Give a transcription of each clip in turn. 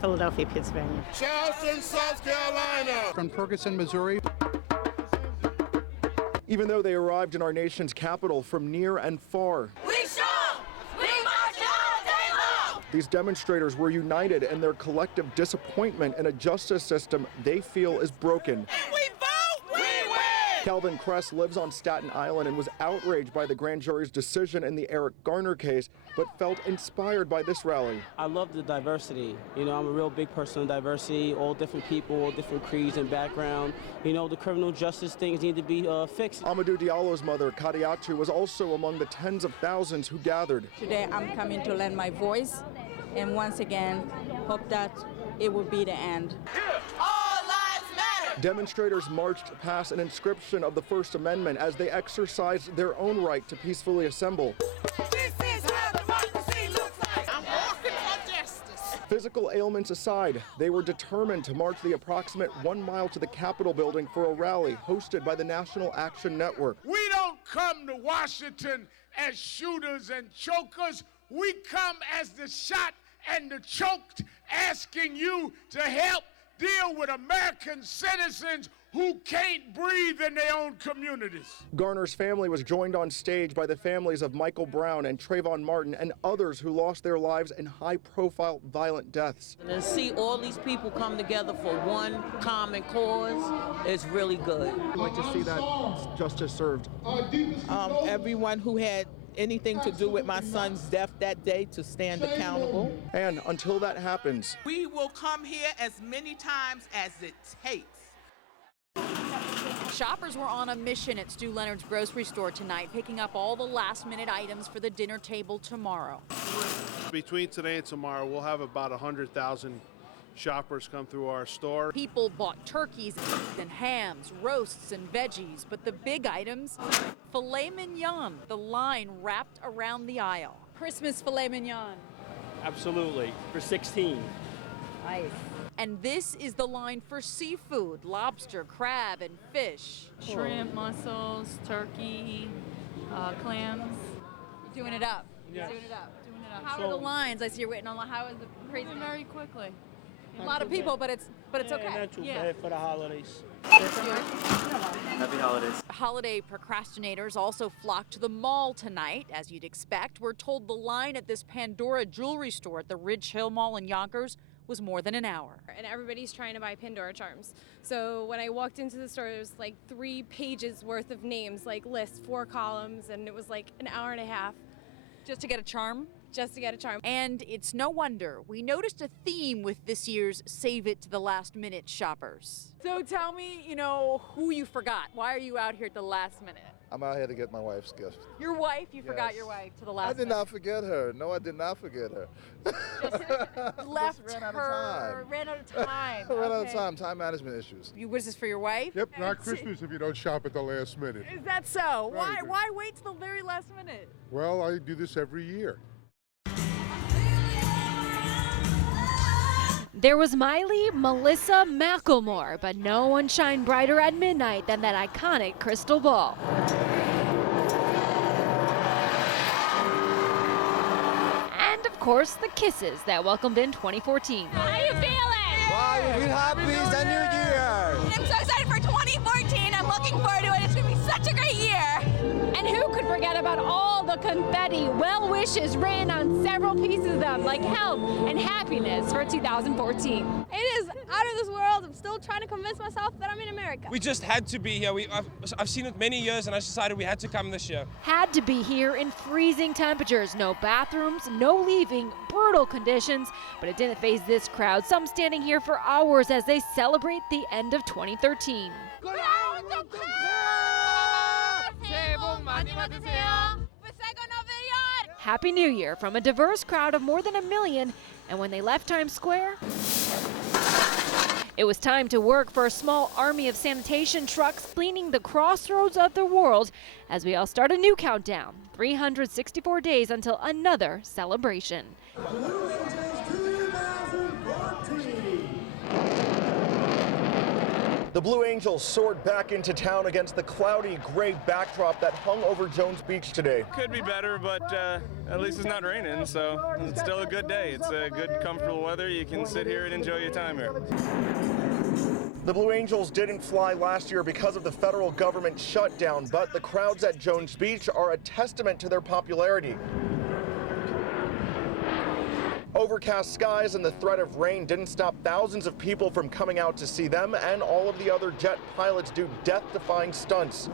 Philadelphia, Pennsylvania. Charleston, South Carolina. From Ferguson, Missouri. Even though they arrived in our nation's capital from near and far, We strong! We march all day long! these demonstrators were united in their collective disappointment in a justice system they feel is broken. We vote, we win! Calvin Kress lives on Staten Island and was outraged by the grand jury's decision in the Eric Garner case, but felt inspired by this rally. I love the diversity. You know, I'm a real big person of diversity, all different people, all different creeds and background. You know, the criminal justice things need to be fixed. Amadou Diallo's mother, Kadiatu, was also among the tens of thousands who gathered. Today I'm coming to lend my voice, and once again, hope that it will be the end. All lives matter! Demonstrators marched past an inscription of the First Amendment as they exercised their own right to peacefully assemble. This is how democracy looks like! I'm walking for justice! Physical ailments aside, they were determined to march the approximate 1 mile to the Capitol building for a rally hosted by the National Action Network. We don't come to Washington as shooters and chokers. We come as the shot and the choked, asking you to help deal with American citizens who can't breathe in their own communities. Garner's family was joined on stage by the families of Michael Brown and Trayvon Martin and others who lost their lives in high-profile violent deaths. And to see all these people come together for one common cause is really good. I'd like to see that justice served. Everyone who had anything to do with my son's death that day to stand accountable. And until that happens, We will come here as many times as it takes. Shoppers were on a mission at Stu Leonard's grocery store tonight, picking up all the last-minute items for the dinner table tomorrow. Between today and tomorrow, we'll have about 100,000 shoppers come through our store. People bought turkeys and hams, roasts and veggies, but the big items, filet mignon, the line wrapped around the aisle. Christmas filet mignon. Absolutely, for 16. Nice. And this is the line for seafood, lobster, crab, and fish. Shrimp, mussels, turkey, clams. You're doing it up. Yes. Doing it up. Doing it up. How are the lines? I see you're waiting on. How is the crazy? Moving very quickly. A lot of people, but it's okay. Not too bad for the holidays. Happy holidays. Holiday procrastinators also flocked to the mall tonight, as you'd expect. We're told the line at this Pandora jewelry store at the Ridge Hill Mall in Yonkers was more than an hour. And everybody's trying to buy Pandora charms. So when I walked into the store, there was like 3 pages worth of names, like lists, 4 columns, and it was like an hour and a half. Just to get a charm? Just to get a charm. And it's no wonder. We noticed a theme with this year's Save It to the Last Minute shoppers. So tell me, who you forgot. Why are you out here at the last minute? I'm out here to get my wife's gift. Your wife? You forgot your wife to the last minute. I did not forget her. No, I did not forget her. Left ran out her. of time. Ran out of time. Ran out of time. Time management issues. Was this for your wife? Yep, not Christmas if you don't shop at the last minute. Is that so? Right. Why wait till the very last minute? Well, I do this every year. There was Miley, Melissa, Macklemore, but no one shined brighter at midnight than that iconic crystal ball. And of course, the kisses that welcomed in 2014. How you feeling? Wow, you feel happy? It's a new year. I'm so excited for 2014. I'm looking forward to it. It's going to be such a great year. And who could forget about all the confetti, well wishes written on several pieces of them, like health and happiness for 2014. It is out of this world. I'm still trying to convince myself that I'm in America. We just had to be here. I've seen it many years, and I decided we had to come this year. Had to be here in freezing temperatures, no bathrooms, no leaving, brutal conditions, but it didn't faze this crowd, some standing here for hours as they celebrate the end of 2013. Happy New Year from a diverse crowd of more than 1 million, and when they left Times Square, it was time to work for a small army of sanitation trucks cleaning the crossroads of the world as we all start a new countdown, 364 days until another celebration. The Blue Angels soared back into town against the cloudy gray backdrop that hung over Jones Beach today. Could be better, but At least it's not raining, so it's still a good day. It's a good, comfortable weather. You can sit here and enjoy your time here. The Blue Angels didn't fly last year because of the federal government shutdown, but the crowds at Jones Beach are a testament to their popularity. Overcast skies and the threat of rain didn't stop thousands of people from coming out to see them and all of the other jet pilots do death-defying stunts.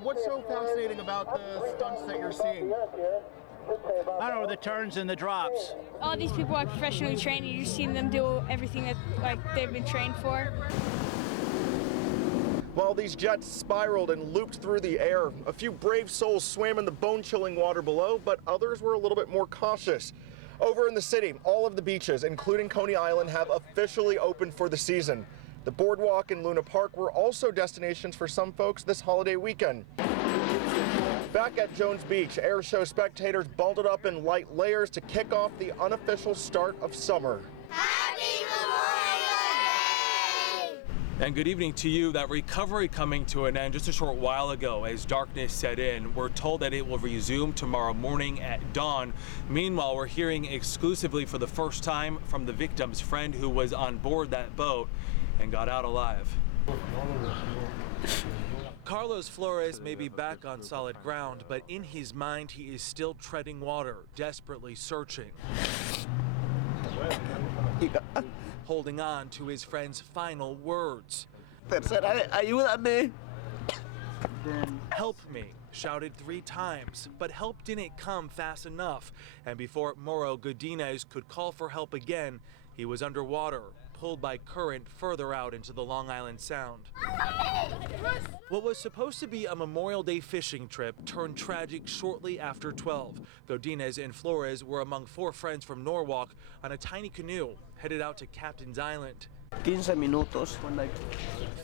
What's so fascinating about the stunts that you're seeing? I don't know, the turns and the drops. All these people are professionally trained, and you've seen them do everything that they've been trained for. While these jets spiraled and looped through the air, a few brave souls swam in the bone-chilling water below, but others were a little bit more cautious. Over in the city, all of the beaches, including Coney Island, have officially opened for the season. The boardwalk and Luna Park were also destinations for some folks this holiday weekend. Back at Jones Beach, air show spectators bundled up in light layers to kick off the unofficial start of summer. Happy Memorial Day! And good evening to you. That recovery coming to an end just a short while ago as darkness set in. We're told that it will resume tomorrow morning at dawn. Meanwhile, we're hearing exclusively for the first time from the victim's friend who was on board that boat and got out alive. Carlos Flores may be back on solid ground, but in his mind, he is still treading water, desperately searching. Holding on to his friend's final words. Ayúdame. Help me, shouted 3 times, but help didn't come fast enough. And before Mauro Godinez could call for help again, he was underwater, pulled by current further out into the Long Island Sound. What was supposed to be a Memorial Day fishing trip turned tragic shortly after 12. Godinez and Flores were among 4 friends from Norwalk on a tiny canoe headed out to Captain's Island. 15 minutos.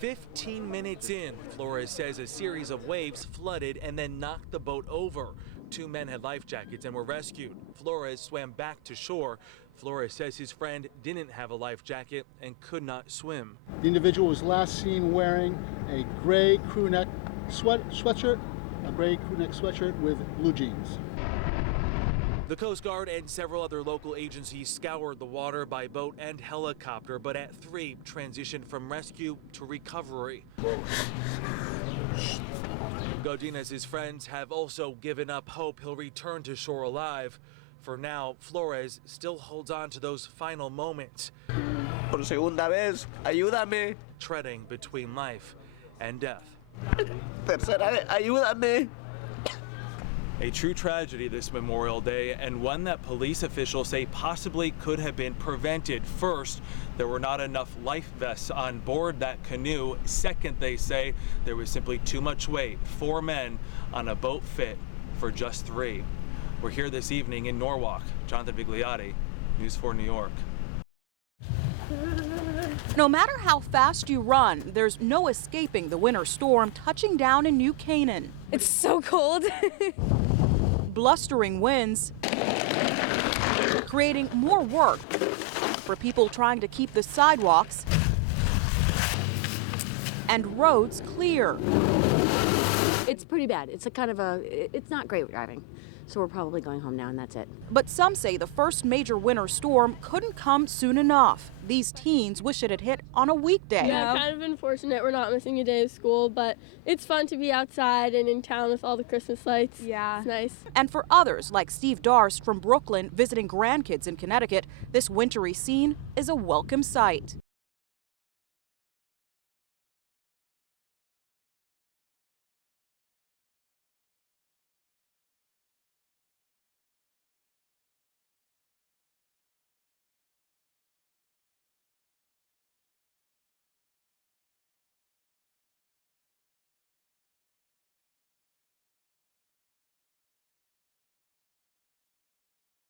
15 minutes in, Flores says a series of waves flooded and then knocked the boat over. 2 men had life jackets and were rescued. Flores swam back to shore. Flores says his friend didn't have a life jacket and could not swim. The individual was last seen wearing a gray crew neck sweatshirt with blue jeans. The Coast Guard and several other local agencies scoured the water by boat and helicopter, but at 3 transitioned from rescue to recovery. Godinez's friends have also given up hope he'll return to shore alive. For now, Flores still holds on to those final moments. Por segunda vez, ayúdame. Treading between life and death. Tercera, ayúdame. A true tragedy this Memorial Day, and one that police officials say possibly could have been prevented. First, there were not enough life vests on board that canoe. Second, they say there was simply too much weight. 4 men on a boat fit for just 3. We're here this evening in Norwalk. Jonathan Vigliotti, News 4 New York. No matter how fast you run, there's no escaping the winter storm touching down in New Canaan. It's so cold. Blustering winds, creating more work for people trying to keep the sidewalks and roads clear. It's pretty bad. It's it's not great driving. So we're probably going home now and that's it. But some say the first major winter storm couldn't come soon enough. These teens wish it had hit on a weekday. Yeah, kind of unfortunate we're not missing a day of school, but it's fun to be outside and in town with all the Christmas lights. Yeah. It's nice. And for others, like Steve Darst from Brooklyn visiting grandkids in Connecticut, this wintry scene is a welcome sight.